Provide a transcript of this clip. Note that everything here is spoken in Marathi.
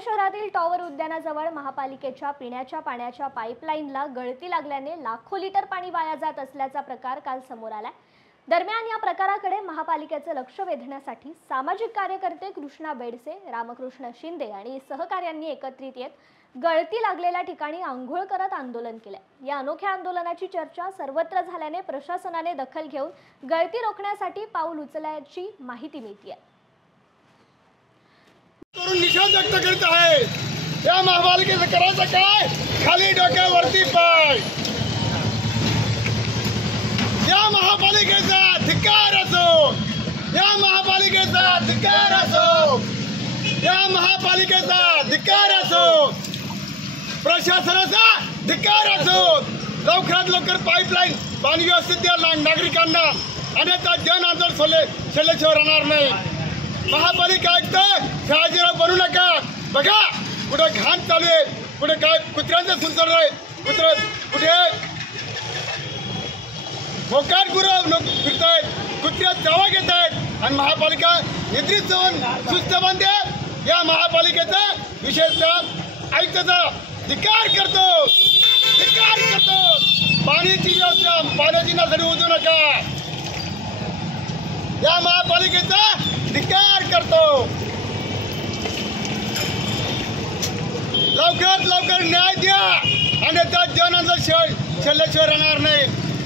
पुणे शहरातील टॉवर उद्यानाजवळ महापालिकेच्या पिण्याच्या पाण्याच्या पाईपलाईनला गळती लागल्याने लाखो लिटर पाणी वाया जात असल्याचा प्रकार काल समोर आला। दरम्यान या प्रकाराकडे महापालिकेचे लक्ष वेधण्यासाठी सामाजिक कार्यकर्ते कृष्णा बेडसे, रामकृष्ण शिंदे आणि सहकाऱ्यांनी एकत्रित येत गळती लागलेल्या ठिकाणी अंघोळ करत आंदोलन केले। या अनोख्या आंदोलनाची चर्चा सर्वत्र झाल्याने प्रशासनाने दखल घेऊन गळती रोखण्यासाठी पाऊल उचलल्याची माहिती मिळते। निषेध व्यक्त करीत आहे। या महापालिकेचं करायचं काय? खाली डोक्यावरती पाय। या महापालिकेचा धिक्कार असो, या महापालिकेचा धिक्कार असो, या महापालिकेचा धिक्कार असो, प्रशासनाचा धिक्कार असो। लवकरात लवकर पाईपलाईन पाणी व्यवस्थित द्या नागरिकांना, अन्यथा जन आंदोलन सल्ल्याशिवाय राहणार नाही। महापालिका आयुक्त शहाजीराव बनू नका। बघा कुठे घाण चालू आहे, कुठे काय कुत्र्यांचं सुंदर आहे, कुठे मोकाट गुरं फिरत आहेत, कुत्र्या चावा घेत आहेत आणि महापालिका निद्रित जाऊन सुस्त बनते। या महापालिकेचा विशेषतः आयुक्ताचा धिक्कार करतो। पाण्याची व्यवस्था, पाण्याची नासडी होऊ नका। या महापालिकेचा धिक्कार करतो। लवकरात लवकर न्याय द्या, अन्यथा जन आंदोलन सल्ल्याशिवाय राहणार नाही।